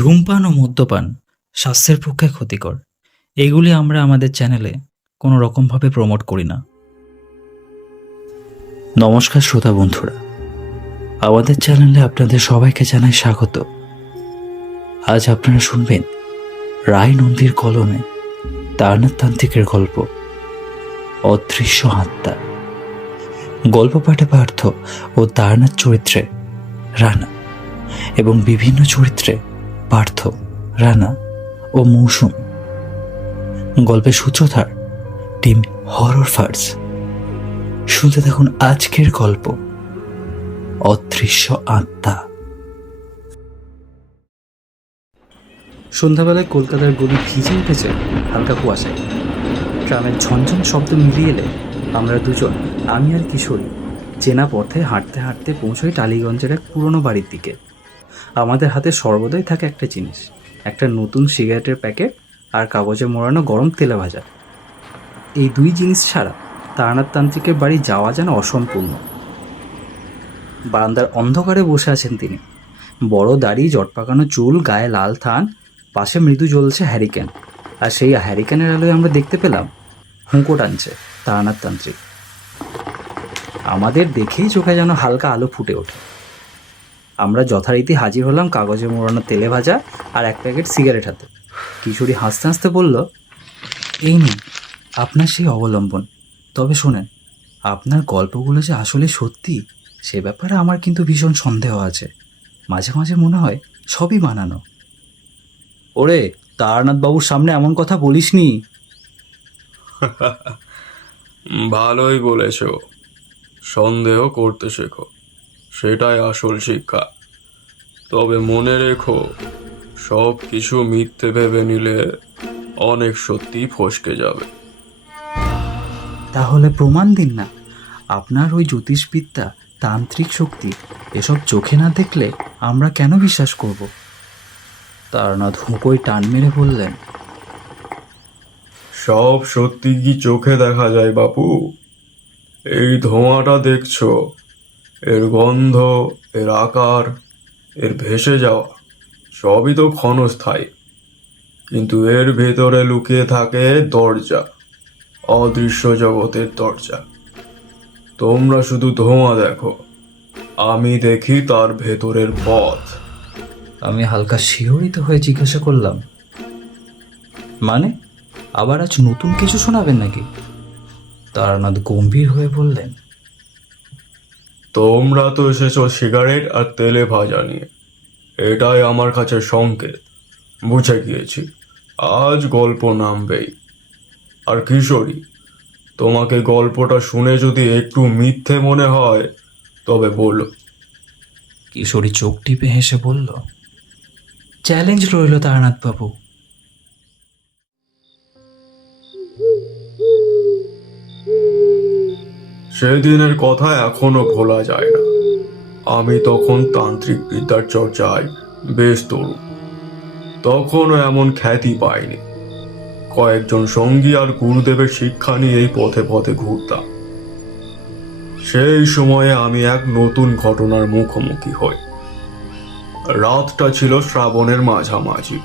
ধূমপান ও মদ্যপান স্বাস্থ্যের পক্ষে ক্ষতিকর। এগুলি আমরা আমাদের চ্যানেলে কোনো রকমভাবে প্রমোট করি না। নমস্কার শ্রোতা বন্ধুরা, আমাদের চ্যানেলে আপনাদের সবাইকে জানাই স্বাগত। আজ আপনারা শুনবেন রায় নন্দীর কলমে তারনাথ তান্ত্রিকের গল্প অদৃশ্য আত্মা। গল্প পাঠে পার্থ ও তারনাথ চরিত্রে রানা এবং বিভিন্ন চরিত্রে পার্থ, রানা ও মৌসুম। গল্পের সূত্রধার টিম হরর ফার্স। শুনতে থাকুন আজকের গল্প অদৃশ্য আত্মা। সন্ধ্যাবেলায় কলকাতার গলি ভিজে উঠেছে হালকা কুয়াশায়। ট্রামের ঝনঝন শব্দ মিলিয়ে এলে আমরা দুজন, আমি আর কিশোরী, চেনা পথে হাঁটতে হাঁটতে পৌঁছই টালিগঞ্জের এক পুরনো বাড়ির দিকে। আমাদের হাতে সর্বদাই থাকে একটা জিনিস, একটা নতুন সিগারেটের প্যাকেট আর কাগজে মোড়ানো গরম তেলে ভাজা। এই দুই জিনিস ছাড়া তারনাথ তান্ত্রিকের বাড়ি যাওয়া যেন অসম্পূর্ণ। বারান্দার অন্ধকারে বসে আছেন তিনি, বড় দাড়ি, জটপাকানো চুল, গায়ে লাল থান, পাশে মৃদু জ্বলছে হ্যারিকেন। আর সেই হ্যারিকেনের আলোয় আমরা দেখতে পেলাম হুঁকো টানছে তারনাথ তান্ত্রিক। আমাদের দেখেই চোখে যেন হালকা আলো ফুটে ওঠে। আমরা যথারীতি হাজির হলাম কাগজে মোড়ানো তেলে ভাজা আর এক প্যাকেট সিগারেট হাতে। কিশোরী হাসতে হাসতে বলল, এই নিন আপনার সেই অবলম্বন। তবে শোনেন, আপনার গল্পগুলো যে আসলে সত্যি সে ব্যাপারে আমার কিন্তু ভীষণ সন্দেহ আছে। মাঝে মাঝে মনে হয় সবই বানানো। ওরে, তারনাথ বাবুর সামনে এমন কথা বলিসনি। ভালোই বলেছ। সন্দেহ করতে শেখো, সেটাই আসল শিক্ষা। তবে মনে রেখো, সব কিছু মিথ্যে ভেবে নিলে অনেক সত্যি ফসকে যাবে। তাহলে প্রমাণ দিন না, আপনার ওই জ্যোতিষবিদ্যা, তান্ত্রিক শক্তি, এসব চোখে না দেখলে আমরা কেন বিশ্বাস করব? তারনাথ হুঁকোয় টান মেরে বললেন, সব সত্যি কি চোখে দেখা যায় বাপু? এই ধোঁয়াটা দেখছো, এর গন্ধ, এর আকার, এর ভেসে যাওয়া, সবই তো ক্ষণস্থায়ী। কিন্তু এর ভেতরে লুকিয়ে থাকে দরজা, অদৃশ্য জগতের দরজা। তোমরা শুধু ধোঁয়া দেখো, আমি দেখি তার ভেতরের পথ। আমি হালকা শিহরিত হয়ে জিজ্ঞাসা করলাম, মানে আবার আজ নতুন কিছু শোনাবেন নাকি? তারনাথ গম্ভীর হয়ে বললেন, তোমরা তো এসেছো সিগারেট আর তেলে ভাজা নিয়ে, এটাই আমার কাছে সংকেত। বুঝে গিয়েছি, আজ গল্প নামবেই। আর কিশোরী, তোমাকে গল্পটা শুনে যদি একটু মিথ্যে মনে হয় তবে বলো। কিশোরী চোখ টিপে হেসে বলল, চ্যালেঞ্জ রইল তারনাথ বাবু। সেদিনের কথা এখনো ভোলা যায় না। আমি তখন তান্ত্রিক বিদ্যার চর্চায় বেশ তরুণ। তখনও এমন খ্যাতি পাইনি। কয়েকজন সঙ্গী আর গুরুদেবের শিক্ষা নিয়ে এই পথে পথে ঘুরতাম। সেই সময়ে আমি এক নতুন ঘটনার মুখোমুখি হই। রাতটা ছিল শ্রাবণের মাঝামাঝি।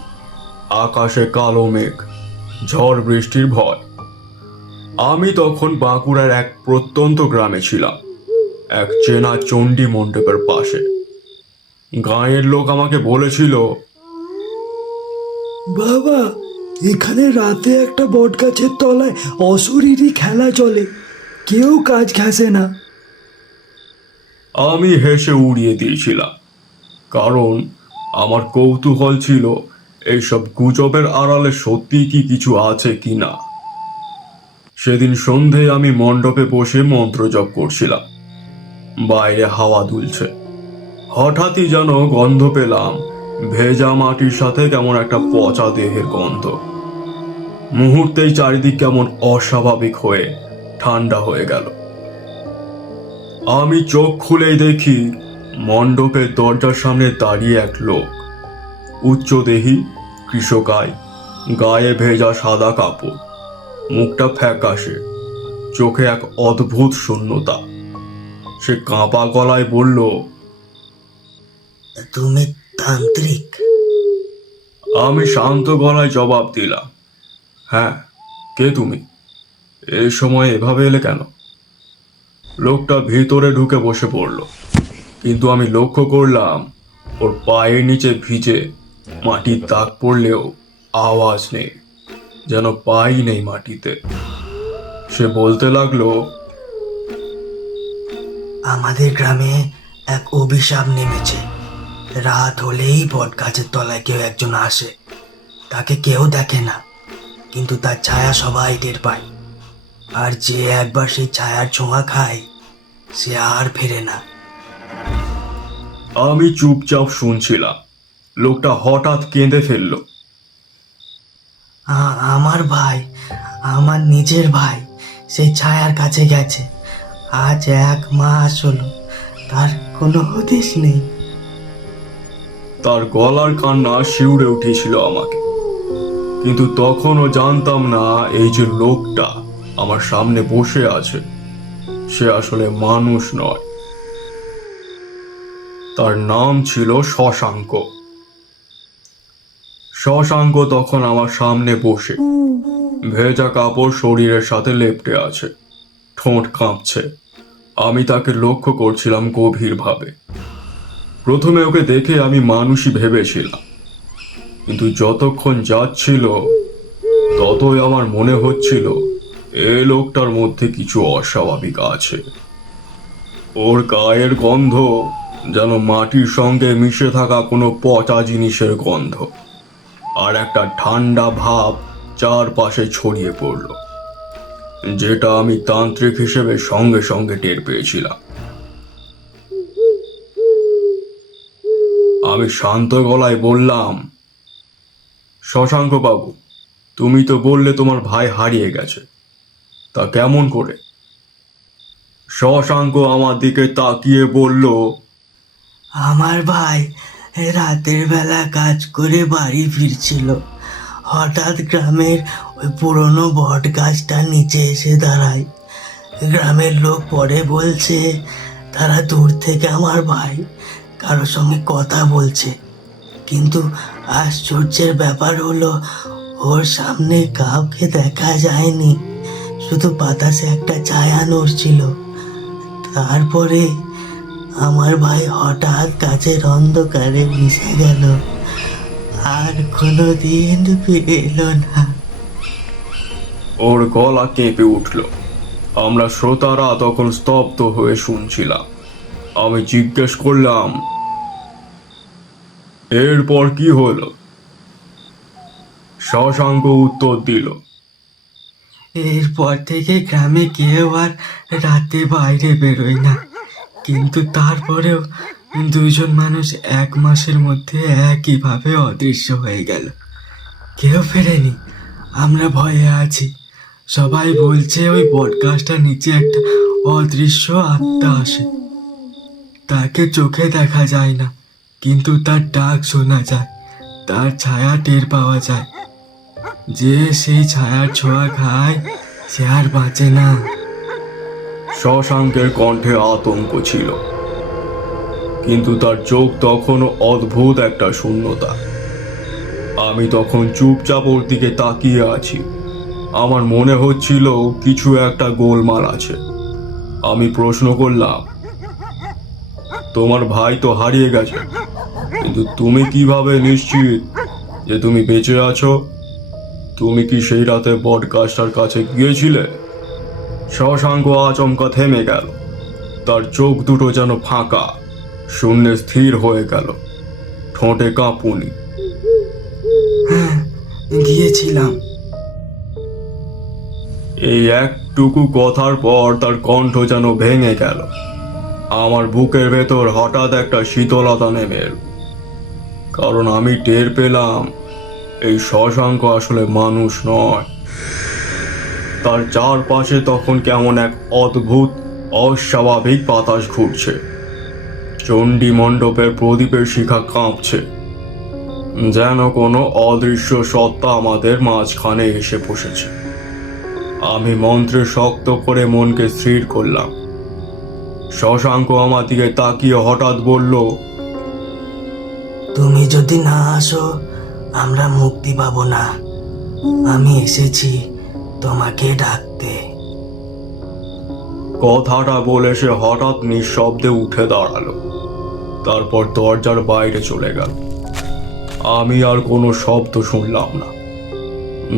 আকাশে কালো মেঘ, ঝড় বৃষ্টির ভয়। আমি তখন বাঁকুড়ার এক প্রত্যন্ত গ্রামে ছিলাম, এক চেনা চণ্ডী মণ্ডপের পাশে। গাঁয়ের লোক আমাকে বলেছিল, বাবা, এখানে রাতে একটা বট গাছের তলায় অশরীরী খেলা চলে, কেউ কাজ ঘাসে না। আমি হেসে উড়িয়ে দিয়েছিলাম, কারণ আমার কৌতূহল ছিল এইসব গুজবের আড়ালে সত্যি কি কিছু আছে কিনা। সেদিন সন্ধেয় আমি মণ্ডপে বসে মন্ত্র জপ করছিলাম। বাইরে হাওয়া দুলছে। হঠাৎই যেন গন্ধ পেলাম, ভেজা মাটির সাথে কেমন একটা পচা দেহের গন্ধ। মুহূর্তেই চারিদিক কেমন অস্বাভাবিক হয়ে ঠান্ডা হয়ে গেল। আমি চোখ খুলেই দেখি মণ্ডপের দরজার সামনে দাঁড়িয়ে এক লোক, উচ্চদেহী, কৃশকায়, গায়ে ভেজা সাদা কাপড়, মুখটা ফ্যাকাশে, চোখে এক অদ্ভুত শূন্যতা। সে কাঁপা গলায় বলল, তুমি তান্ত্রিক? আমি শান্ত গলায় জবাব দিলাম, হ্যাঁ, কে তুমি? এই সময় এভাবে এলে কেন? লোকটা ভিতরে ঢুকে বসে পড়ল, কিন্তু আমি লক্ষ্য করলাম ওর পায়ের নিচে ভিজে মাটির দাগ পড়লেও আওয়াজ নেই, যেন পাই নেই মাটিতে। সে বলতে লাগলো, আমাদের গ্রামে এক অভিশাপ নেমেছে। রাত হলেই বট গাছের তলায় কেউ একজন আসে। তাকে কেউ দেখে না, কিন্তু তার ছায়া সবাই টের পায়। আর যে একবার সেই ছায়ার ছোঁয়া খায়, সে আর ফেরে না। আমি চুপচাপ শুনছিলাম। লোকটা হঠাৎ কেঁদে ফেলল। আমার ভাই, আমার নিজের ভাই সেই ছায়ার কাছে গেছে। আজ 1 মাস হলো, তার কোনো হদিস নেই। তার গলার কান্না শিউরে উঠেছিল আমাকে, কিন্তু তখনও জানতাম না এই যে লোকটা আমার সামনে বসে আছে, সে আসলে মানুষ নয়। তার নাম ছিল শশাঙ্ক। শশাঙ্ক তখন আমার সামনে বসে, ভেজা কাপড় শরীরের সাথে লেপ্টে আছে, ঠোঁট কাঁপছে। আমি তাকে লক্ষ্য করছিলাম গভীরভাবে। প্রথমে ওকে দেখে আমি মানুষই ভেবেছিলাম, কিন্তু যতক্ষণ যাচ্ছিল ততই আমার মনে হচ্ছিল এই লোকটার মধ্যে কিছু অস্বাভাবিক আছে। ওর গায়ের গন্ধ যেন মাটির সঙ্গে মিশে থাকা কোনো পচা জিনিসের গন্ধ, আর একটা ঠান্ডা ভাব চারপাশে ছড়িয়ে পড়ল, যেটা আমি তান্ত্রিক হিসেবে সঙ্গে সঙ্গে টের পেয়েছিলাম। আমি শান্ত গলায় বললাম, শশাঙ্ক বাবু, তুমি তো বললে তোমার ভাই হারিয়ে গেছে, তা কেমন করে? শশাঙ্ক আমার দিকে তাকিয়ে বলল, আমার ভাই রাতের বেলা কাজ করে বাড়ি ফিরছিল। হঠাৎ গ্রামের ওই পুরনো বট গাছটার নিচে এসে দাঁড়ায়। গ্রামের লোক পরে বলছে তারা দূর থেকে আমার ভাই কারোর সঙ্গে কথা বলছে, কিন্তু আশ্চর্যের ব্যাপার হলো ওর সামনে কাউকে দেখা যায়নি, শুধু বাতাসে একটা ছায়া নড়ছিল। তারপরে আমার ভাই হঠাৎ গাছের অন্ধকারে মিশে গেল, আর কোনোদিন ফিরে এলো না। ওর গলা কেঁপে উঠল। আমরা শ্রোতারা তখন স্তব্ধ হয়ে শুনছিলাম। আমি জিজ্ঞেস করলাম, এরপর কি হলো? শশাঙ্ক উত্তর দিল, এরপর থেকে গ্রামে কেউ আর রাতে বাইরে বেরোয় না, কিন্তু তারপরেও 2জন মানুষ 1 মাসের মধ্যে একইভাবে অদৃশ্য হয়ে গেল। কেউ ফেরেনি। আমরা ভয়ে আছি। সবাই বলছে ওই বটগাছটার নিচে একটা অদৃশ্য আত্মা আসে। তাকে চোখে দেখা যায় না, কিন্তু তার ডাক শোনা যায়, তার ছায়া টের পাওয়া যায়। যে সেই ছায়ার ছোঁয়া খায়, সে আর বাঁচে না। শশাঙ্কের কণ্ঠে আতঙ্ক ছিল, কিন্তু তার চোখ তখনও অদ্ভুত একটা শূন্যতা। আমি তখন চুপচাপ ওর দিকে তাকিয়ে আছি। আমার মনে হচ্ছিল কিছু একটা গোলমাল আছে। আমি প্রশ্ন করলাম, তোমার ভাই তো হারিয়ে গেছে, কিন্তু তুমি কিভাবে নিশ্চিত যে তুমি বেঁচে আছো? তুমি কি সেই রাতে বট গাছটার কাছে গিয়েছিলে? শশাঙ্ক আচমকা থেমে গেল। তার চোখ দুটো যেন ফাঁকা, শূন্যে স্থির হয়ে গেল, ঠোঁটে কাঁপুনি। হ্যাঁ, গিয়েছিলাম। এই একটুকু কথার পর তার কণ্ঠ যেন ভেঙে গেল। আমার বুকের ভেতর হঠাৎ একটা শীতলতা নেমে এল, কারণ আমি টের পেলাম এই শশাঙ্ক আসলে মানুষ নয়। তার চারপাশে তখন কেমন এক অদ্ভুত অস্বাভাবিক বাতাস ঘুরছে। চণ্ডী মণ্ডপের প্রদীপের শিখা কাঁপছে, যেন কোনো অদৃশ্য সত্তা আমাদের মাঝখানে এসে বসেছে। আমি মন্ত্রে শক্ত করে মনকে স্থির করলাম। শশাঙ্ক আমার দিকে তাকিয়ে হঠাৎ বলল, তুমি যদি না আসো, আমরা মুক্তি পাবো না। আমি এসেছি তোমাকে ডাকতে। কথাটা বলে সে হঠাৎ নিঃশব্দে উঠে দাঁড়ালো, তারপর দরজার বাইরে চলে গেল। আমি আর কোনো শব্দ শুনলাম না।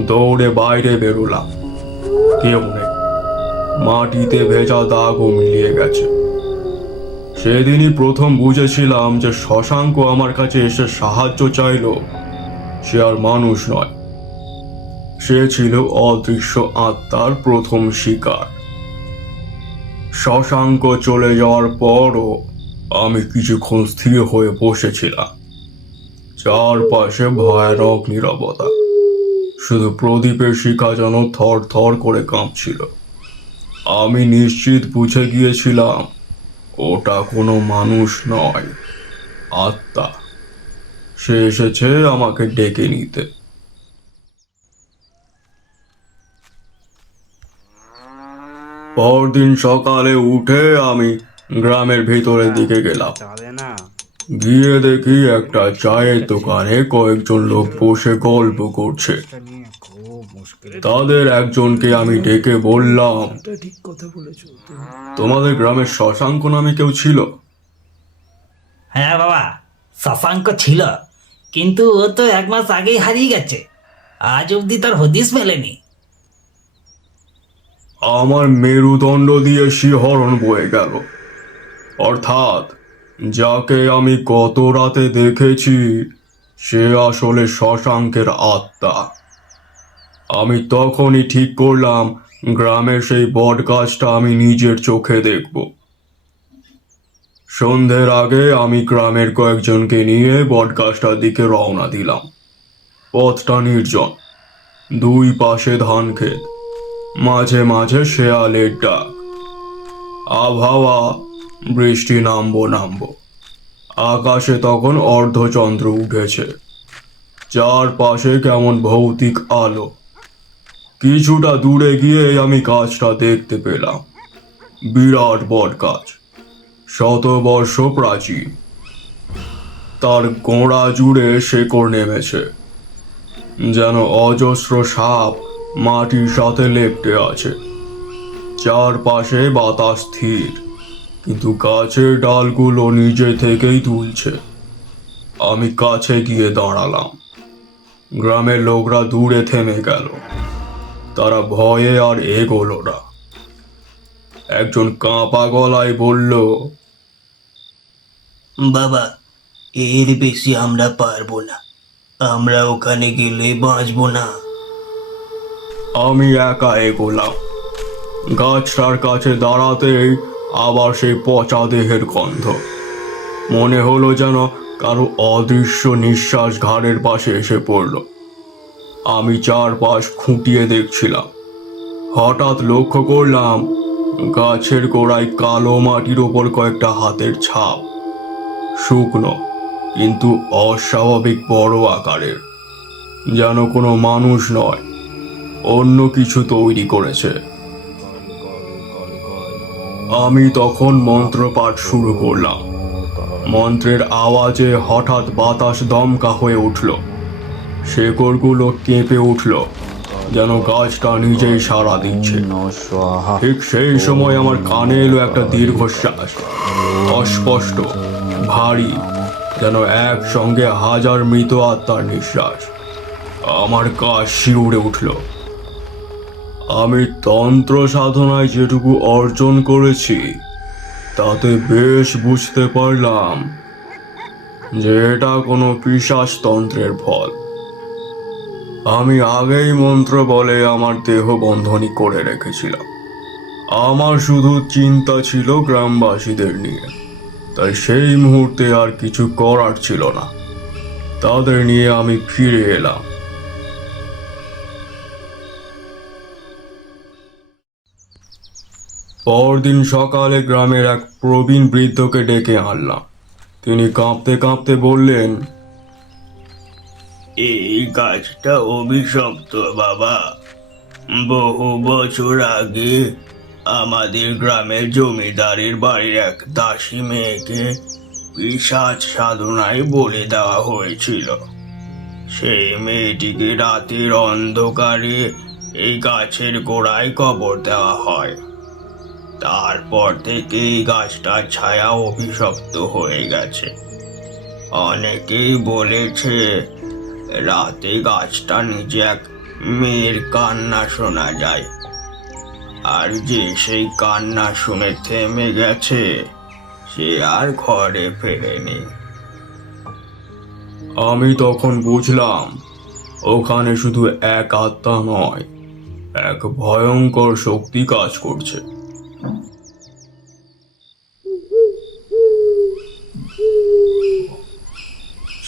দৌড়ে বাইরে বেরোলাম। কেউ নেই। মাটিতে ভেজা দাগও মিলিয়ে গেছে। সেদিনই প্রথম বুঝেছিলাম যে শশাঙ্ক আমার কাছে এসে সাহায্য চাইলো সে আর মানুষ নয়, সে ছিল অদৃশ্য আত্মার প্রথম শিকার। শশাঙ্ক চলে যাওয়ার পরও আমি কিছুক্ষণ স্থির হয়ে বসেছিলাম। চারপাশে ভয়ানক নীরবতা, শুধু প্রদীপের শিখা যেন থর থর করে কাঁপছিল। আমি নিশ্চিত বুঝে গিয়েছিলাম ওটা কোনো মানুষ নয়, আত্মা। সে এসেছে আমাকে ডেকে নিতে। পরদিন সকালে উঠে আমি গ্রামের ভিতরের দিকে গেলাম। গিয়ে দেখি একটা চায়ের দোকানে কয়েকজন লোক বসে গল্প করছে। তাদের একজনকে আমি ডেকে বললাম, ঠিক কথা বলেছো। তোমাদের গ্রামের শশাঙ্ক নামে কেউ ছিল? হ্যাঁ বাবা, শশাঙ্ক ছিল, কিন্তু ও তো 1 মাস আগেই হারিয়ে গেছে। আজ অবধি তার হদিস মেলেনি। আমার মেরুদণ্ড দিয়ে শিহরণ বয়ে গেল। অর্থাৎ যাকে আমি গত রাতে দেখেছি সে আসলে শশাঙ্কের আত্মা। আমি তখনই ঠিক করলাম গ্রামের সেই বট গাছটা আমি নিজের চোখে দেখব। সন্ধ্যের আগে আমি গ্রামের কয়েকজনকে নিয়ে বট গাছটার দিকে রওনা দিলাম। পথটা নির্জন, দুই পাশে ধান ক্ষেত, মাঝে মাঝে শেয়ালের ডাক। আবহাওয়া বৃষ্টি নামবো নামবো। আকাশে তখন অর্ধচন্দ্র উঠেছে। চারপাশে কেমন ভৌতিক আলো। কিছুটা দূরে গিয়ে আমি গাছটা দেখতে পেলাম। বিরাট বট গাছ, শতবর্ষ প্রাচীন। তার গোড়া জুড়ে শেকড় নেমেছে, যেন অজস্র সাপ মাটির সাথে লেপ্টে আছে। চারপাশে বাতাস স্থির, কিন্তু গাছের ডালগুলো নিজে থেকেই দুলছে। আমি কাছে গিয়ে দাঁড়ালাম। গ্রামের লোকরা দূরে থেমে গেল। তারা ভয়ে আর এগোলো না। একজন কাঁপা গলায় বলল, বাবা, এর বেশি আমরা পারবো না। আমরা ওখানে গেলে বাঁচবো না। আমি একা এগোলাম। গাছটার কাছে দাঁড়াতেই আবার সেই পচা দেহের গন্ধ। মনে হলো যেন কারো অদৃশ্য নিঃশ্বাস ঘাড়ের পাশে এসে পড়ল। আমি চারপাশ খুঁটিয়ে দেখছিলাম। হঠাৎ লক্ষ্য করলাম গাছের গোড়ায় কালো মাটির ওপর কয়েকটা হাতের ছাপ, শুকনো কিন্তু অস্বাভাবিক বড় আকারের, যেন কোনো মানুষ নয়, অন্য কিছু তৈরি করেছে। আমি তখন মন্ত্রপাঠ শুরু করলাম। মন্ত্রের আওয়াজে হঠাৎ বাতাস দমকা হয়ে উঠল। শেকড়গুলো কেঁপে উঠল, যেন গাছটা নিজেই সাড়া দিচ্ছে। ঠিক সেই সময় আমার কানে এলো একটা দীর্ঘশ্বাস, অস্পষ্ট, ভারী, যেন একসঙ্গে হাজার মৃত আত্মার নিঃশ্বাস। আমার গা শিউরে উঠল। আমি তন্ত্র সাধনায় যেটুকু অর্জন করেছি তাতে বেশ বুঝতে পারলাম যে এটা কোনো পিশাচ তন্ত্রের ফল। আমি আগেই মন্ত্র বলে আমার দেহ বন্ধনী করে রেখেছিলাম। আমার শুধু চিন্তা ছিল গ্রামবাসীদের নিয়ে, তাই সেই মুহূর্তে আর কিছু করার ছিল না। তাদের নিয়ে আমি ফিরে এলাম। পরদিন সকালে গ্রামের এক প্রবীণ বৃদ্ধকে ডেকে আনলাম। তিনি কাঁপতে কাঁপতে বললেন, এই গাছটা অভিশপ্ত বাবা। বহু বছর আগে আমাদের গ্রামের জমিদারের বাড়ির এক দাসী মেয়েকে পিশাচ সাধনায় বলে দেওয়া হয়েছিল। সেই মেয়েটিকে রাতের অন্ধকারে এই গাছের গোড়ায় কবর দেওয়া হয়। তারপর থেকে এই গাছটার ছায়া অভিশপ্ত হয়ে গেছে। অনেকেই বলেছে রাতে গাছটা নিজে এক মেয়ের কান্না শোনা যায়, আর যে সেই কান্না শুনে থেমে গেছে সে আর ঘরে ফেরেনি। আমি তখন বুঝলাম ওখানে শুধু এক আত্মা নয়, এক ভয়ঙ্কর শক্তি কাজ করছে।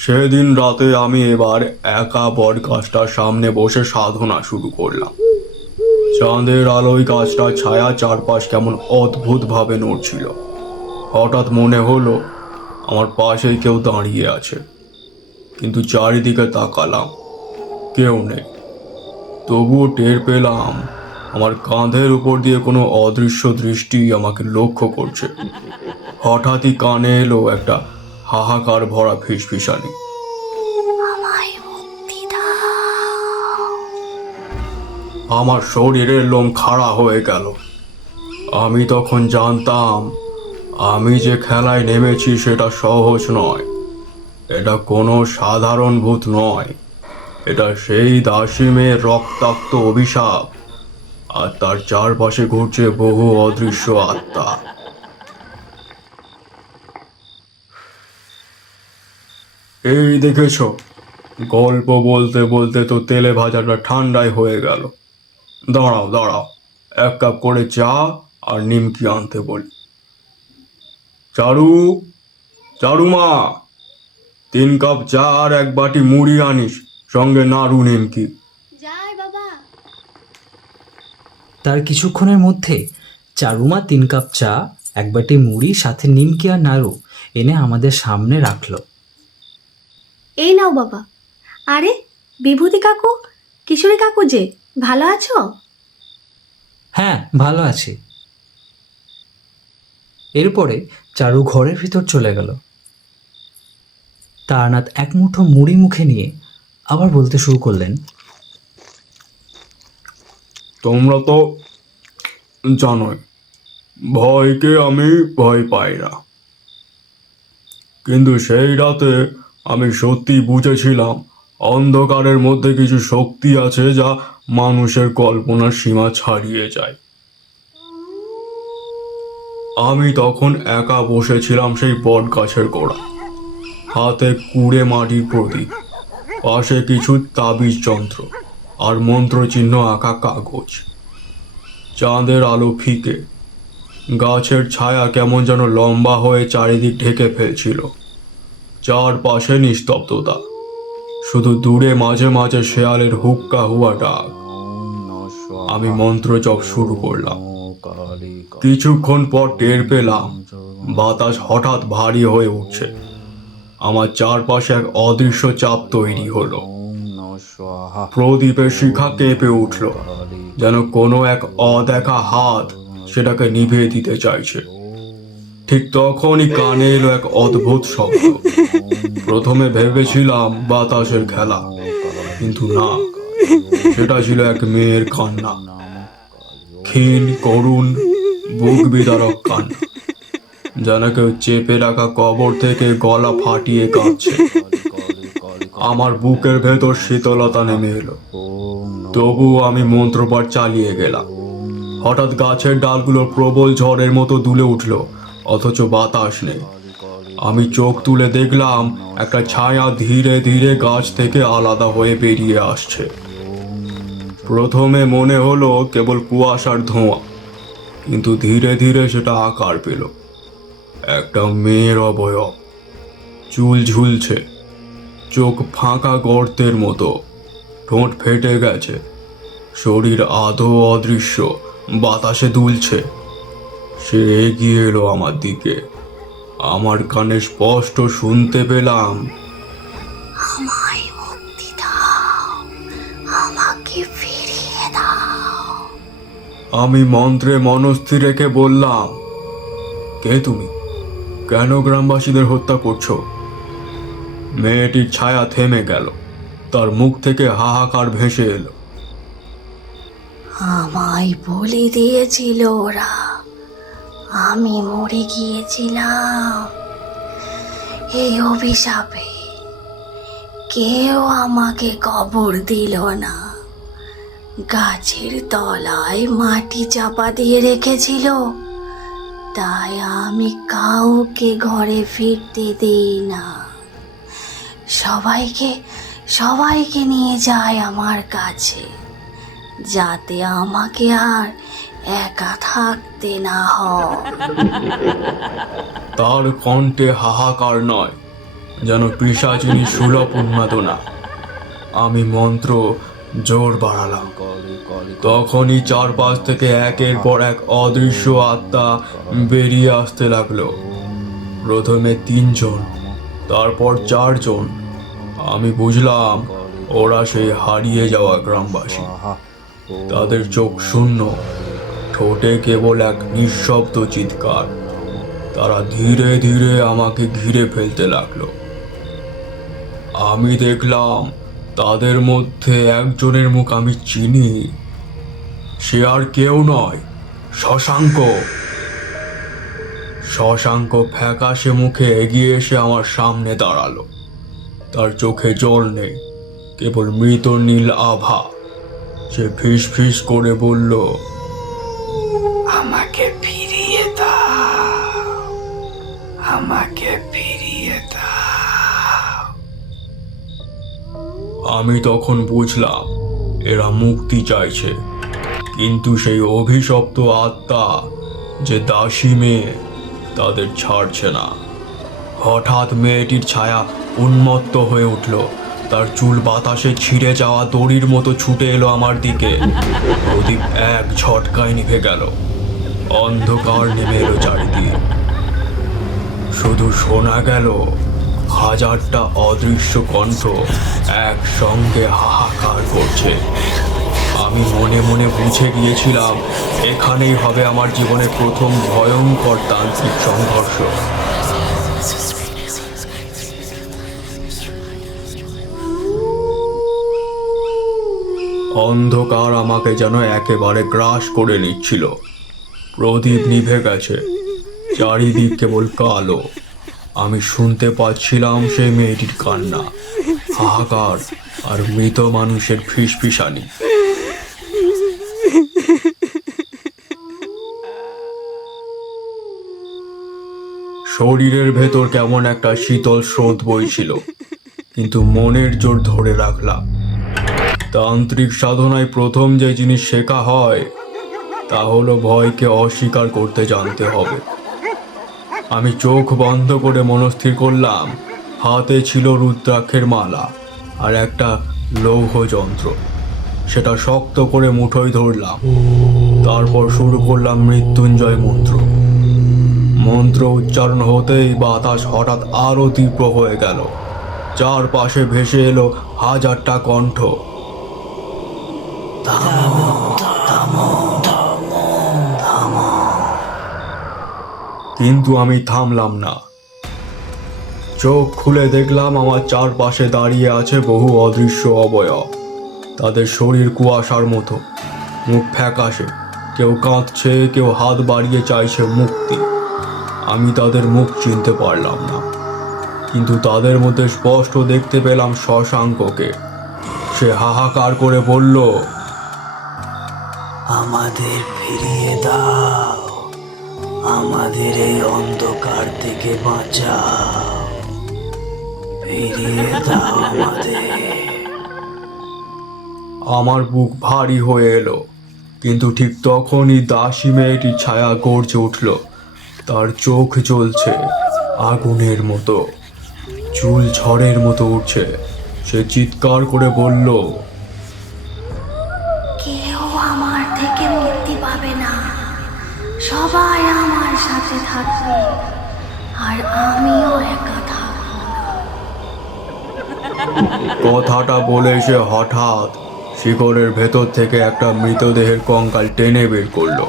সেদিন রাতে আমি এবার একা বট গাছটার সামনে বসে সাধনা শুরু করলাম। চাঁদের আলোয় গাছটার ছায়া চারপাশ কেমন অদ্ভুত ভাবে নড়ছিল। হঠাৎ মনে হলো আমার পাশেই কেউ দাঁড়িয়ে আছে, কিন্তু চারিদিকে তাকালাম, কেউ নেই। তবুও টের পেলাম আমার কাঁধের উপর দিয়ে কোনো অদৃশ্য দৃষ্টি আমাকে লক্ষ্য করছে। হঠাৎই কানে এলো একটা হাহাকার ভরা ফিসফিসানি। আমার শরীরের লোম খাড়া হয়ে গেল। আমি তখন জানতাম আমি যে খেলায় নেমেছি সেটা সহজ নয়। এটা কোনো সাধারণ ভূত নয়, এটা সেই দাসী মেয়ের রক্তাক্ত অভিশাপ, আর তার চারপাশে ঘুরছে বহু অদৃশ্য আত্মা। এই দেখেছ, গল্প বলতে বলতে তো তেলে ভাজাটা ঠান্ডাই হয়ে গেল। দাঁড়াও দাঁড়াও, এক কাপ করে চা আর নিমকি আনতে বলি। চারু, চারু মা, 3 কাপ চা আর 1 বাটি মুড়ি আনিস, সঙ্গে নাড়ু নিমকি। যাই বাবা। তার কিছুক্ষণের মধ্যে চারুমা 3 কাপ চা, 1 বাটি মুড়ি, সাথে নিমকি আর নাড়ু এনে আমাদের সামনে রাখলো। এই নাও বাবা। আরে বিভূতি কাকু, কিশোরী কাকু যে, ভালো আছো? হ্যাঁ, ভালো আছি। এরপরে চারু ঘরের ভিতর চলে গেল। তারানাথ এক মুঠো মুড়ি মুখে নিয়ে আবার বলতে শুরু করলেন, তোমরা তো জানোই ভয়কে আমি ভয় পাই না, কিন্তু সেই রাতে আমি সত্যি বুঝেছিলাম অন্ধকারের মধ্যে কিছু শক্তি আছে যা মানুষের কল্পনার সীমা ছাড়িয়ে যায়। আমি তখন একা বসেছিলাম সেই বট গাছের গোড়া, হাতে কুড়ে মাটির প্রদীপ, পাশে কিছু তাবিজ যন্ত্র আর মন্ত্রচিহ্ন আঁকা কাগজ। চাঁদের আলো ফিকে, গাছের ছায়া কেমন যেন লম্বা হয়ে চারিদিক ঢেকে ফেলছিল। চারপাশে নিস্তব্ধতা, শুধু দূরে মাঝে মাঝে শেয়ালের হুক্কা হুয়া ডাক। আমি মন্ত্র জপ শুরু করলাম। কিছুক্ষণ পর টের পেলাম বাতাস হঠাৎ ভারী হয়ে উঠছে। আমার চারপাশে এক অদৃশ্য চাপ তৈরি হলো। প্রদীপের শিখা কেঁপে উঠল, যেন কোনো এক অদেখা হাত সেটাকে নিভিয়ে দিতে চাইছে। ঠিক তখনই কানে এলো এক অদ্ভুত শব্দ। প্রথমে ভেবেছিলাম বাতাসের খেলা, কিন্তু না, সেটা ছিল এক মেয়ের কান্না। ক্ষীণ, করুণ, বুক বিদারক কান্না, যেন কেউ চেপে রাখা কবর থেকে গলা ফাটিয়ে কাঁদছে। আমার বুকের ভেতর শীতলতা নেমে এলো। তবুও আমি মন্ত্রপাঠ চালিয়ে গেলাম। হঠাৎ গাছের ডালগুলো প্রবল ঝড়ের মতো দুলে উঠল, অথচ বাতাস নেই। আমি চোখ তুলে দেখলাম একটা ছায়া ধীরে ধীরে গাছ থেকে আলাদা হয়ে বেরিয়ে আসছে। প্রথমে মনে হলো কেবল কুয়াশার ধোঁয়া, কিন্তু ধীরে ধীরে সেটা আকার পেল। একটা মেয়ের অবয়ব, চুল ঝুলছে, চোখ ফাঁকা গর্তের মতো, ঠোঁট ফেটে গেছে, শরীর আধো অদৃশ্য, বাতাসে দুলছে। সে এগিয়ে এলো আমার দিকে। আমার কানে স্পষ্ট শুনতে পেলাম, আমায় মুক্তি দাও, আমাকে ফিরিয়ে দাও। আমি মন্ত্রে মনস্থির রেখে বললাম, কে তুমি? কেন গ্রামবাসীদের হত্যা করছো? মেয়েটির ছায়া থেমে গেল, তার মুখ থেকে হাহাকার ভেসে এলো। আমায় বলে দিয়েছিল ওরা, আমি মরে গিয়েছিলাম এই অভিশাপে। কেউ আমাকে কবর দিল না, গাছের তলায় মাটি চাপা দিয়ে রেখেছিল, তাই আমি কাউকে ঘরে ফিরতে দেই না। সবাইকে নিয়ে যায় আমার কাছে, যাতে আমাকে আর একা থাকতে না হয়। তার কণ্ঠে হাহাকার নয়, যেন পিশাচিনী সুলভ উন্মাদনা। আমি মন্ত্র জোর বাড়ালাম। তখনই চারপাশ থেকে একের পর এক অদৃশ্য আত্মা বেরিয়ে আসতে লাগলো। প্রথমে 3 জন, তারপর 4 জন। আমি বুঝলাম ওরা সেই হারিয়ে যাওয়া গ্রামবাসী। তাদের চোখ শূন্য, ঠোঁটে কেবল এক নিঃশব্দ চিৎকার। তারা ধীরে ধীরে আমাকে ঘিরে ফেলতে লাগলো। আমি দেখলাম তাদের মধ্যে একজনের মুখ আমি চিনি। সে আর কেউ নয়, শশাঙ্ক। শশাঙ্ক ফ্যাকাশে মুখে এগিয়ে এসে আমার সামনে দাঁড়ালো। তার চোখে জল নেই, কেবল মৃত নীল আভা। সে ফিস ফিস করে বলল, আমাকে ফিরিয়ে দাও, আমাকে ফিরিয়ে দাও। আমি তখন বুঝলাম এরা মুক্তি চাইছে, কিন্তু সেই অভিশপ্ত আত্মা যে দাসী মেয়ে, তাদের ছাড়ছে না। হঠাৎ মেয়েটির ছায়া উন্মত্ত হয়ে উঠল। তার চুল বাতাসে ছিঁড়ে যাওয়া দড়ির মতো ছুটে এলো আমার দিকে। প্রদীপ এক ঝটকায় নিভে গেল। অন্ধকার নেমে এলো চারিদিকে। শুধু শোনা গেল হাজারটা অদৃশ্য কণ্ঠ একসঙ্গে হাহাকার করছে। আমি মনে মনে বুঝে গিয়েছিলাম এখানেই হবে আমার জীবনের প্রথম ভয়ঙ্কর তান্ত্রিক সংঘর্ষ। অন্ধকার আমাকে যেন একেবারে গ্রাস করে নিচ্ছিল। প্রদীপ নিভে গেছে, চারিদিক কেবল কালো। আমি শুনতে পাচ্ছিলাম সেই মেয়েটির কান্না, হাহাকার আর মৃত মানুষের ফিসফিসানি। শরীরের ভেতর কেমন একটা শীতল স্রোত বইছিল, কিন্তু মনের জোর ধরে রাখলাম। তান্ত্রিক সাধনায় প্রথম যে জিনিস শেখা হয় তা হলো ভয়কে অস্বীকার করতে জানতে হবে। আমি চোখ বন্ধ করে মনস্থির করলাম। হাতে ছিল রুদ্রাক্ষের মালা আর একটা লৌহ যন্ত্র। সেটা শক্ত করে মুঠোয় ধরলাম। তারপর শুরু করলাম মৃত্যুঞ্জয় মন্ত্র। মন্ত্র উচ্চারণ হতেই বাতাস হঠাৎ আরো তীব্র হয়ে গেল। চারপাশে ভেসে এলো হাজারটা কণ্ঠ। কিন্তু আমি থামলাম না। চোখ খুলে দেখলাম আমার চারপাশে দাঁড়িয়ে আছে বহু অদৃশ্য অবয়ব। তাদের শরীর কুয়াশার মতো, মুখ ফ্যাকাশে। কেউ কাঁদছে, কেউ হাত বাড়িয়ে চাইছে মুক্তি। আমি তাদের মুখ চিনতে পারলাম না, কিন্তু তাদের মধ্যে স্পষ্ট দেখতে পেলাম শশাঙ্ককে। সে হাহাকার করে বলল, আমাদের ফিরিয়ে দাও, আমাদের এই অন্ধকার থেকে বাঁচাও, ফিরিয়ে দাও আমাদের। আমার বুক ভারী হয়ে এলো, কিন্তু ঠিক তখনই দাসী মেয়েটির ছায়া গর্জে উঠল। তার চোখ জ্বলছে আগুনের মতো, চুল ঝড়ের মতো উঠছে। সে চিৎকার করে বলল, কেউ আমার থেকে মুক্তি পাবে না, সবাই আমার সাথে থাকবে, আর আমিও একা থাকবো না। কথাটা বলে সে হঠাৎ শিকড়ের ভেতর থেকে একটা মৃতদেহের কঙ্কাল টেনে বের করলো।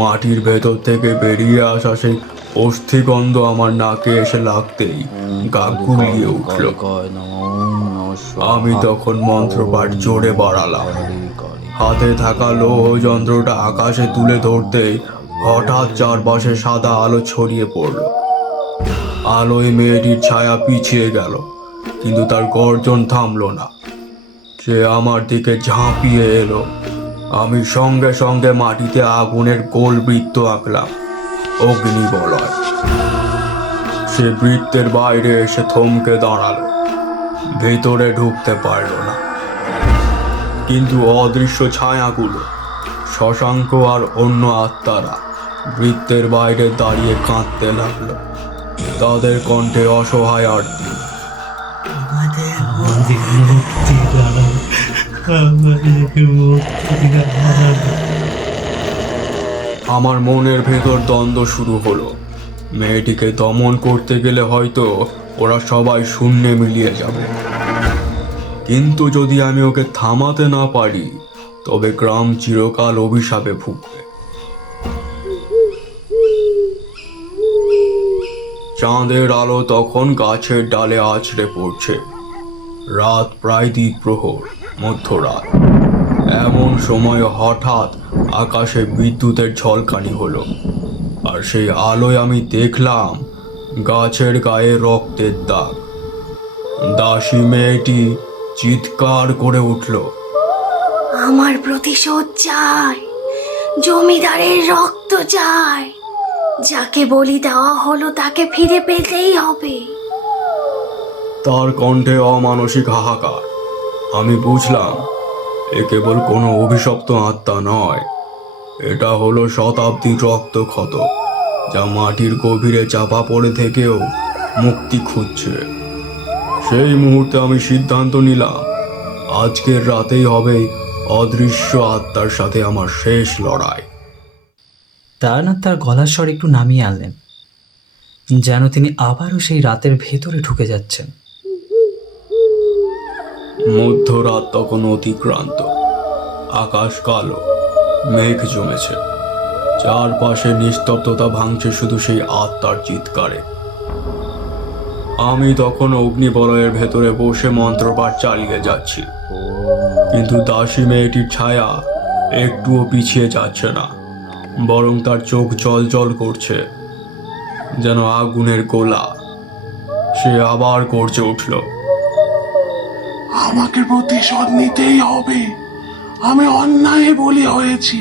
মাটির ভেতর থেকে বেরিয়ে আসা সেই অস্থিগন্ধ আমার নাকে এসে লাগতেই গা গুলিয়ে উঠল। আমি তখন মন্ত্রপাঠ জোরে বাড়ালাম। হাতে থাকা লৌহ যন্ত্রটা আকাশে তুলে ধরতেই হঠাৎ চারপাশে সাদা আলো ছড়িয়ে পড়ল। আলোয় মেয়েটির ছায়া পিছিয়ে গেল, কিন্তু তার গর্জন থামলো না। সে আমার দিকে ঝাঁপিয়ে এলো। আমি সঙ্গে সঙ্গে মাটিতে আগুনের গোল বৃত্ত আঁকলাম, অগ্নিবলয়। সে বৃত্তের বাইরে এসে থমকে দাঁড়ালো, ভেতরে ঢুকতে পারল না। কিন্তু অদৃশ্য ছায়াগুলো, শশাঙ্ক আর অন্য আত্মারা বৃত্তের বাইরে দাঁড়িয়ে কাঁদতে লাগলো। তাদের কণ্ঠে অসহায় আরতি। আমাদের মুক্তি দাও, আমাদের মুক্তি দাও। আমার মনের ভেতর দ্বন্দ্ব শুরু হলো। মেয়েটিকে দমন করতে গেলে হয়তো ওরা সবাই শূন্যে মিলিয়ে যাবে, কিন্তু যদি আমি ওকে থামাতে না পারি তবে গ্রাম চিরকাল অভিশাপে ভুগবে। চাঁদের আলো তখন গাছের ডালে আছড়ে পড়ছে। রাত প্রায় দ্বিপ্রহর, মধ্যরাত। এমন সময় হঠাৎ আকাশে বিদ্যুতের ঝলকানি হলো, আর সেই আলোয় আমি দেখলাম গাছের গায়ে রক্তের দাগ। দাসী মেয়েটি চিৎকার করে উঠল, আমার প্রতিশোধ চাই, জমিদারের রক্ত চাই। যাকে বলি দেওয়া হলো তাকে ফিরে পেতেই হবে। তার কণ্ঠে অমানসিক হাহাকার। আমি বুঝলাম এ কেবল কোনো অভিশপ্ত আত্মা নয়, এটা হলো শতাব্দীর রক্তক্ষত, যা মাটির গভীরে চাপা পড়ে থেকেও মুক্তি খুঁজছে। সেই মুহূর্তে আমি সিদ্ধান্ত নিলাম, আজকের রাতেই হবে অদৃশ্য আত্মার সাথে আমার শেষ লড়াই। তারানাথ তার গলার স্বর একটু নামিয়ে আনলেন, যেন তিনি আবারও সেই রাতের ভেতরে ঢুকে যাচ্ছেন। মধ্যরাত তখন অতিক্রান্ত। আকাশ কালো, মেঘ জমেছে। চারপাশে নিস্তব্ধতা ভাঙছে শুধু সেই আত্মার চিৎকারে। আমি তখন অগ্নিবলয়ের ভেতরে বসে মন্ত্রপাঠ চালিয়ে যাচ্ছি, কিন্তু দাসী মেয়েটির ছায়া একটুও পিছিয়ে যাচ্ছে না, বরং তার চোখ জ্বলজ্বল করছে, যেন আগুনের গোলা। সে আবার গর্জে উঠল, আমাকে প্রতিশোধ নিতেই হবে। আমি অন্যায় বলি হয়েছি।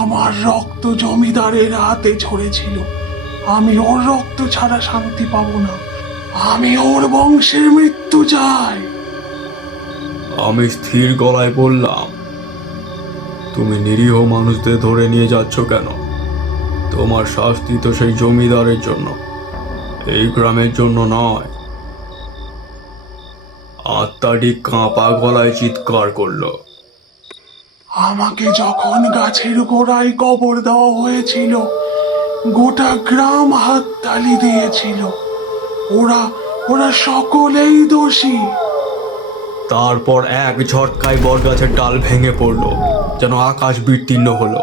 আমার রক্ত জমিদারের হাতে ঝরেছিল। আমি ওর রক্ত ছাড়া শান্তি পাবো না। আমি ওর বংশের মৃত্যু চাই। আমি স্থির গলায় বললাম, তুমি নিরীহ মানুষদের ধরে নিয়ে যাচ্ছ কেন? তোমার শাস্তি তো সেই জমিদারের জন্য, এই গ্রামের জন্য নয়। আত্মাটি কাঁপা গলায় চিৎকার করলো, আমাকে যখন গাছের গোড়ায় কবর দেওয়া হয়েছিল, গোটা গ্রাম হাততালি দিয়েছিল। ওরা ওরা সকলেই দোষী। তারপর এক ঝটকায় বটগাছের ডাল ভেঙে পড়ল, যেন আকাশ বিতীর্ণ হলো।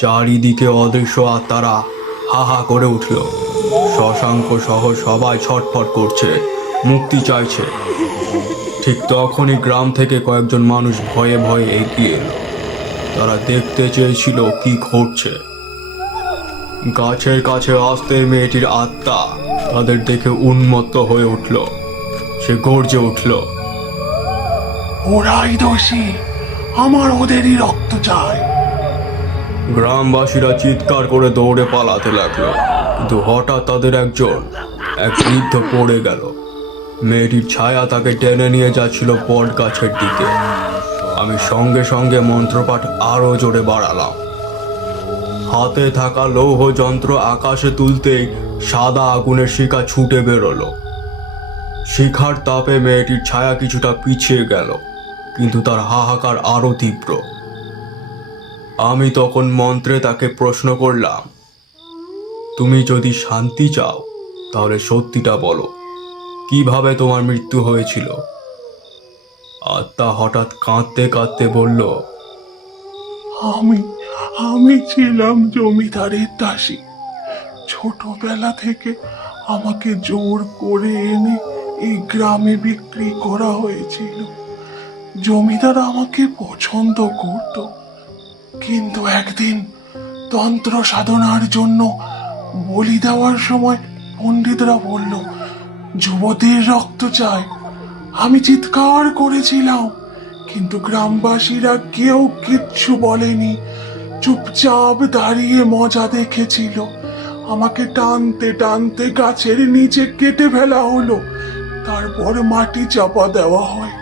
চারিদিকে অদৃশ্য আত্মারা হা হা করে উঠল। শশাঙ্ক সহ সবাই ছটফট করছে, মুক্তি চাইছে। ঠিক তখনই গ্রাম থেকে কয়েকজন মানুষ ভয়ে ভয়ে এগিয়ে এলো। তারা দেখতে চেয়েছিল কি ঘটছে। গাছের কাছে আসতে মেয়েটির আত্মা তাদের দেখে উন্মত্ত হয়ে উঠল। সে গর্জে উঠল, ওরাই দোষী। আমার ওদেরই রক্ত চাই। গ্রামবাসীরা চিৎকার করে দৌড়ে পালাতে লাগলো, কিন্তু হঠাৎ তাদের এক বৃদ্ধ পড়ে গেল। মেয়েটির ছায়া তাকে টেনে নিয়ে যাচ্ছিল বট গাছের দিকে। আমি সঙ্গে সঙ্গে মন্ত্রপাঠ আরো জোরে বাড়ালাম। হাতে থাকা লৌহ যন্ত্র আকাশে তুলতেই সাদা আগুনের শিখা ছুটে বেরোলো। শিখার তাপে মেয়েটির ছায়া কিছুটা পিছিয়ে গেল, কিন্তু তার হাহাকার আরো তীব্র। আমি তখন মন্ত্রে তাকে প্রশ্ন করলাম, তুমি যদি শান্তি চাও তাহলে সত্যিটা বলো, কিভাবে তোমার মৃত্যু হয়েছিল? আত্মা হঠাৎ কাঁদতে কাঁদতে বলল, আমি ছিলাম জমিদারের দাসী। ছোটবেলা থেকে আমাকে জোর করে এনে এই গ্রামে বিক্রি করা হয়েছিল। জমিদার আমাকে পছন্দ করত, কিন্তু একদিন তন্ত্র সাধনার জন্য বলি দেওয়ার সময় পণ্ডিতরা বলল যুবতীর রক্ত চাই। আমি চিৎকার করেছিলাম, কিন্তু গ্রামবাসীরা কেউ কিচ্ছু বলেনি, চুপচাপ দাঁড়িয়ে মজা দেখেছিল। আমাকে টানতে টানতে গাছের নিচে কেটে ফেলা হলো, তারপর মাটি চাপা দেওয়া হয়।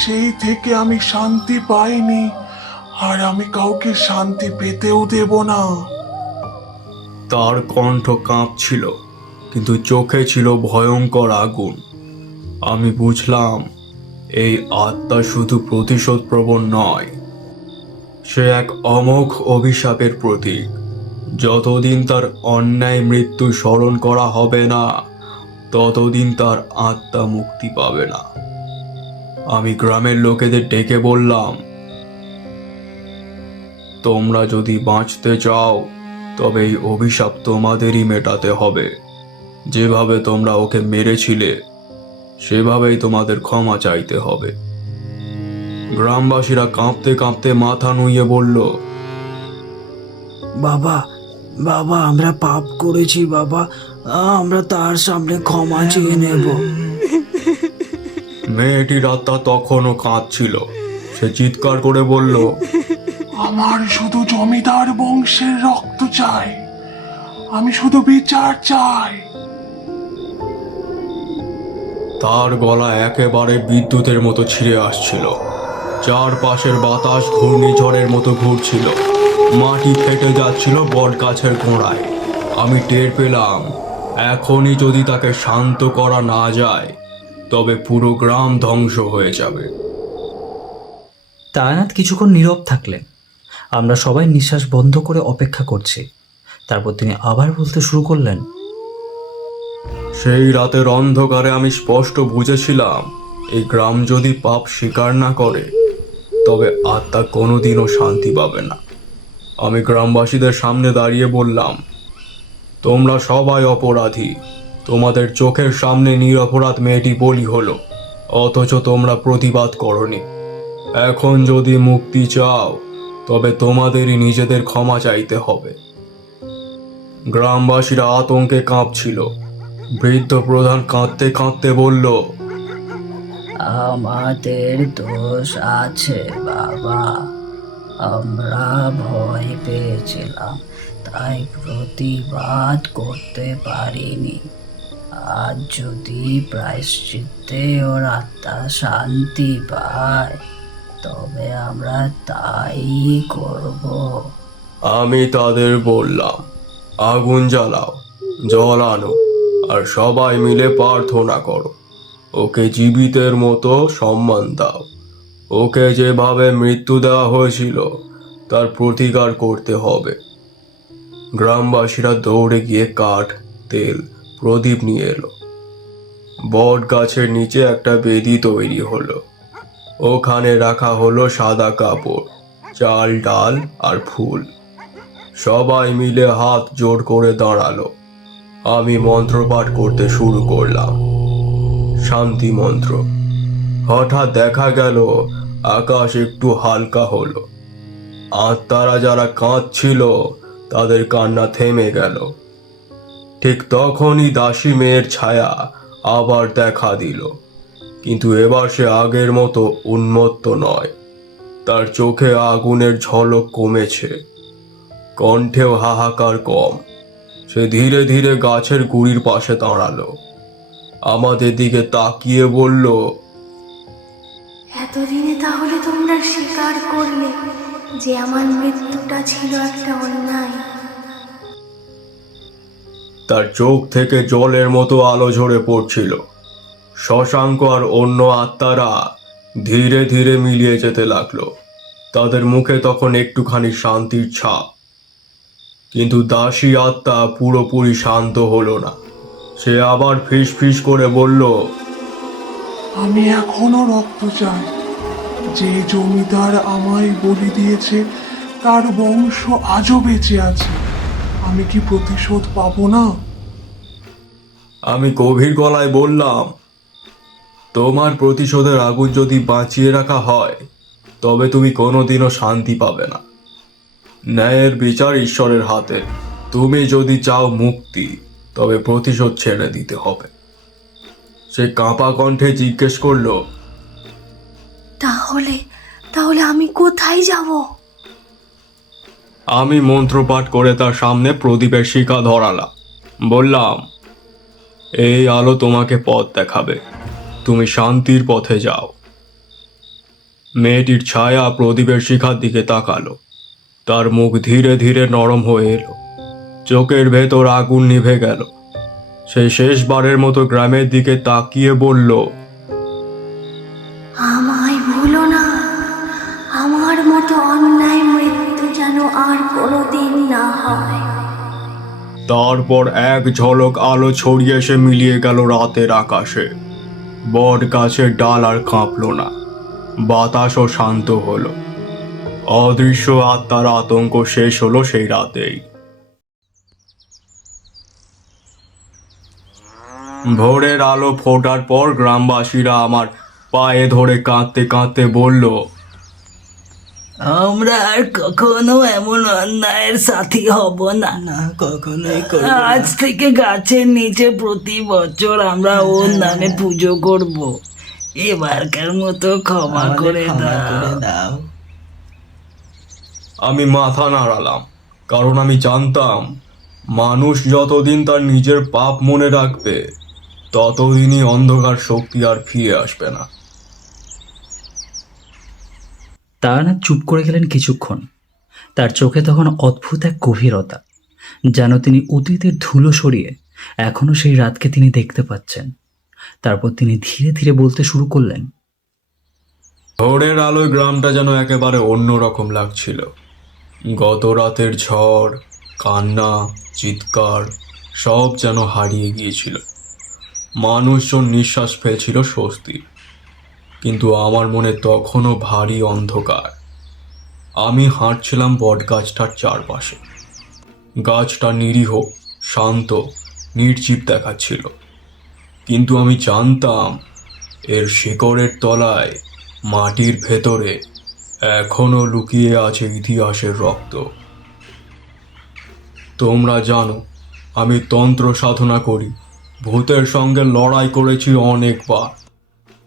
সেই থেকে আমি শান্তি পাইনি, আর আমি কাউকে শান্তি পেতেও দেব না। তার কণ্ঠ কাঁপছিল, কিন্তু চোখে ছিল ভয়ঙ্কর আগুন। আমি বুঝলাম এই আত্মা শুধু প্রতিশোধ প্রবণ নয়, সে এক অমোঘ অভিশাপের প্রতীক। যতদিন তার অন্যায় মৃত্যু স্মরণ করা হবে না, ততদিন তার আত্মা মুক্তি পাবে না। আমি গ্রামের লোকেদের ডেকে বললাম, তোমরা যদি বাঁচতে চাও তবে এই অভিশাপ তোমাদেরই মেটাতে হবে। যেভাবে তোমরা ওকে মেরেছিলে সেভাবেই তোমাদের ক্ষমা চাইতে হবে। গ্রামবাসীরা কাঁপতে কাঁপতে মাথা নুইয়ে বলল, বাবা, বাবা, আমরা পাপ করেছি বাবা, আমরা তার সামনে ক্ষমা চেয়ে নেব। মেয়েটির আত্মা তখনও কাঁদছিল। সে চিৎকার করে বলল, আমার শুধু জমিদার বংশের রক্ত চাই, আমি শুধু বিচার চাই। তার গলা একেবারে বিদ্যুতের মতো ছিঁড়ে আসছিল। চারপাশের বাতাস ঘূর্ণিঝড়ের মতো ঘুরছিল, মাটি ফেটে যাচ্ছিল বট গাছের গোড়ায়। আমি টের পেলাম এখনই যদি তাকে শান্ত করা না যায় তবে পুরো গ্রাম ধ্বংস হয়ে যাবে। তারানাথ কিছুক্ষণ নীরব থাকলেন। আমরা সবাই নিঃশ্বাস বন্ধ করে অপেক্ষা করছি। তারপর তিনি আবার বলতে শুরু করলেন, সেই রাতের অন্ধকারে আমি স্পষ্ট বুঝেছিলাম এই গ্রাম যদি পাপ স্বীকার না করে তবে আত্মা কোনোদিনও শান্তি পাবে না। আমি গ্রামবাসীদের সামনে দাঁড়িয়ে বললাম, তোমরা সবাই অপরাধী। তোমাদের চোখের সামনে নিরপরাধ মেয়েটি বলি হলো, অথচ তোমরা প্রতিবাদ করনি। এখন যদি মুক্তি চাও তবে তোমাদেরই নিজেদের ক্ষমা চাইতে হবে। গ্রামবাসীরা আতঙ্কে কাঁপছিল। বৃদ্ধ প্রধান কাঁদতে কাঁদতে বলল, আমাদের দোষ আছে বাবা, আমরা ভয় পেয়েছিলাম তাই প্রতিবাদ করতে পারিনি। আজ যদি প্রায়শ্চিত্তে ওর আত্মা শান্তি পায় তবে আমরা তাই করব। আমি তাদের বললাম, আগুন জ্বালাও, জল আনো, আর সবাই মিলে প্রার্থনা করো। ওকে জীবিতের মতো সম্মান দাও। ওকে যেভাবে মৃত্যু দেওয়া হয়েছিল তার প্রতিকার করতে হবে। গ্রামবাসীরা দৌড়ে গিয়ে কাঠ, তেল, প্রদীপ নিয়ে এলো। বট গাছের নিচে একটা বেদি তৈরি হলো। ওখানে রাখা হলো সাদা কাপড়, চাল, ডাল আর ফুল। সবাই মিলে হাত জোড় করে দাঁড়ালো। আমি মন্ত্রপাঠ করতে শুরু করলাম, শান্তি মন্ত্র। হঠাৎ দেখা গেল আকাশ একটু হালকা হলো। আত্মারা যারা কাঁদছিল তাদের কান্না থেমে গেল। ঠিক তখনই দাসী মেয়ের ছায়া আবার দেখা দিল, কিন্তু এবার সে আগের মতো উন্মত্ত নয়। তার চোখে আগুনের ঝলক কমেছে, কণ্ঠেও হাহাকার কম। সে ধীরে ধীরে গাছের গুড়ির পাশে দাঁড়ালো, আমাদের দিকে তাকিয়ে বলল, এতদিনে তাহলে তোমরা স্বীকার করলে যে আমার মৃত্যুটা ছিল একটা অন্যায়। তার চোখ থেকে জলের মতো আলো ঝরে পড়ছিল। শশাঙ্ক আর অন্য আত্মারা ধীরে ধীরে মিলিয়ে যেতে লাগলো। তাদের মুখে তখন একটুখানি শান্তির ছাপ। কিন্তু দাসী আত্মা পুরোপুরি শান্ত হলো না। সে আবার ফিস ফিস করে বলল, আমি এখনো রক্ত চাই। যে জমিদার আমায় বলি দিয়েছে তার বংশ আজও বেঁচে আছে। আমি কি প্রতিশোধ পাবো না? আমি গভীর গলায় বললাম, তোমার প্রতিশোধের আগুন যদি বাঁচিয়ে রাখা হয় তবে তুমি কোনোদিনও শান্তি পাবে না। ন্যায়ের বিচার ঈশ্বরের হাতে। তুমি যদি চাও মুক্তি তবে প্রতিশোধ ছেড়ে দিতে হবে। সে কাঁপা কণ্ঠে জিজ্ঞেস করলো, তাহলে তাহলে আমি কোথায় যাব? আমি মন্ত্রপাঠ করে তার সামনে প্রদীপের শিখা ধরালাম। বললাম, এই আলো তোমাকে পথ দেখাবে, তুমি শান্তির পথে যাও। মেয়েটির ছায়া প্রদীপের শিখার দিকে তাকালো। তার মুখ ধীরে ধীরে নরম হয়ে এলো, চোখের ভেতর আগুন নিভে গেল। সে শেষবারের মতো গ্রামের দিকে তাকিয়ে বলল, আমায় ভুলো না, আমার মতো অন্যায় মৃত্যু যেন আর কোনোদিন না হয়। তারপর এক ঝলক আলো ছড়িয়ে এসে মিলিয়ে গেল রাতের আকাশে। বট গাছের ডাল আর কাঁপল না, বাতাসও শান্ত হলো। অদৃশ্য আত্মার আতঙ্ক শেষ হলো সেই রাতেই। ভোরের আলো ফোটার পর গ্রামবাসীরা আমার পায়ে ধরে কাঁদতে কাঁদতে বলল, আমরা আর কখনো এমন অন্যায়ের সাথী হব না। না, কখনোই করব না। আজ থেকে গাছের নিচে প্রতি বছর আমরা ওর নামে পুজো করব। এবারকার মতো ক্ষমা করে দাও। আমি মাথা নাড়ালাম, কারণ আমি জানতাম মানুষ যতদিন তার নিজের পাপ মনে রাখবে ততদিনই অন্ধকার শক্তি আর ফিরে আসবে না। তারানাথ চুপ করে গেলেন কিছুক্ষণ। তার চোখে তখন অদ্ভুত এক গভীরতা, যেন তিনি অতীতের ধুলো সরিয়ে এখনো সেই রাতকে তিনি দেখতে পাচ্ছেন। তারপর তিনি ধীরে ধীরে বলতে শুরু করলেন, ভোরের আলোয় গ্রামটা যেন একেবারে অন্যরকম লাগছিল। গত রাতের ঝড়, কান্না, চিৎকার সব যেন হারিয়ে গিয়েছিল। মানুষজন নিঃশ্বাস ফেলছিল স্বস্তি, কিন্তু আমার মনে তখনও ভারী অন্ধকার। আমি হাঁটছিলাম বটগাছটার চারপাশে। গাছটা নিরীহ, শান্ত, নির্জীব দেখাচ্ছিল, কিন্তু আমি জানতাম এর শিকড়ের তলায়, মাটির ভেতরে এখনো লুকিয়ে আছে ইতিহাসের রক্ত। তোমরা জানো আমি তন্ত্র সাধনা করি, ভূতের সঙ্গে লড়াই করেছি অনেকবার,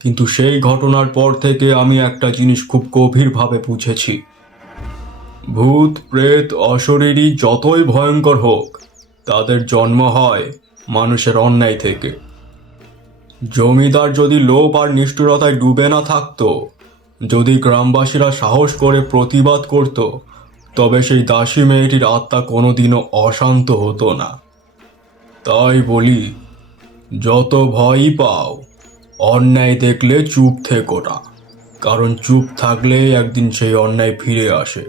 কিন্তু সেই ঘটনার পর থেকে আমি একটা জিনিস খুব গভীরভাবে বুঝেছি। ভূত, প্রেত, অশরীরী যতই ভয়ঙ্কর হোক, তাদের জন্ম হয় মানুষের অন্যায় থেকে। জমিদার যদি লোভ আর নিষ্ঠুরতায় ডুবে না থাকতো, যদি গ্রামবাসীরা সাহস করে প্রতিবাদ করত, তবে সেই দাসী মেয়েটির আত্মা কোনোদিনও অশান্ত হতো না। তাই বলি, যত ভয়ই পাও, অন্যায় দেখলে চুপ থেকো না, কারণ চুপ থাকলে একদিন সেই অন্যায় ফিরে আসে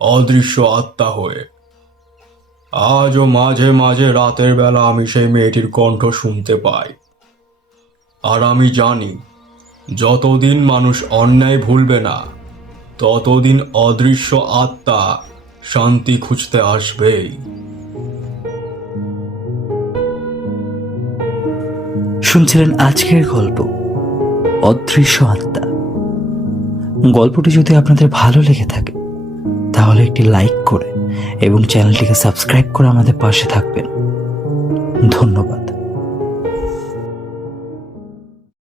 অদৃশ্য আত্মা হয়ে। আজও মাঝে মাঝে রাতের বেলা আমি সেই মেয়েটির কণ্ঠ শুনতে পাই। আর আমি জানি, যতদিন মানুষ অন্যায় ভুলবে না, ততদিন অদৃশ্য আত্মা শান্তি খুঁজতে আসবেই। শুনছিলেন আজকের গল্প অদৃশ্য আত্মা। গল্পটি যদি আপনাদের ভালো লেগে থাকে তাহলে একটি লাইক করে এবং চ্যানেলটিকে সাবস্ক্রাইব করে আমাদের পাশে থাকবেন। ধন্যবাদ।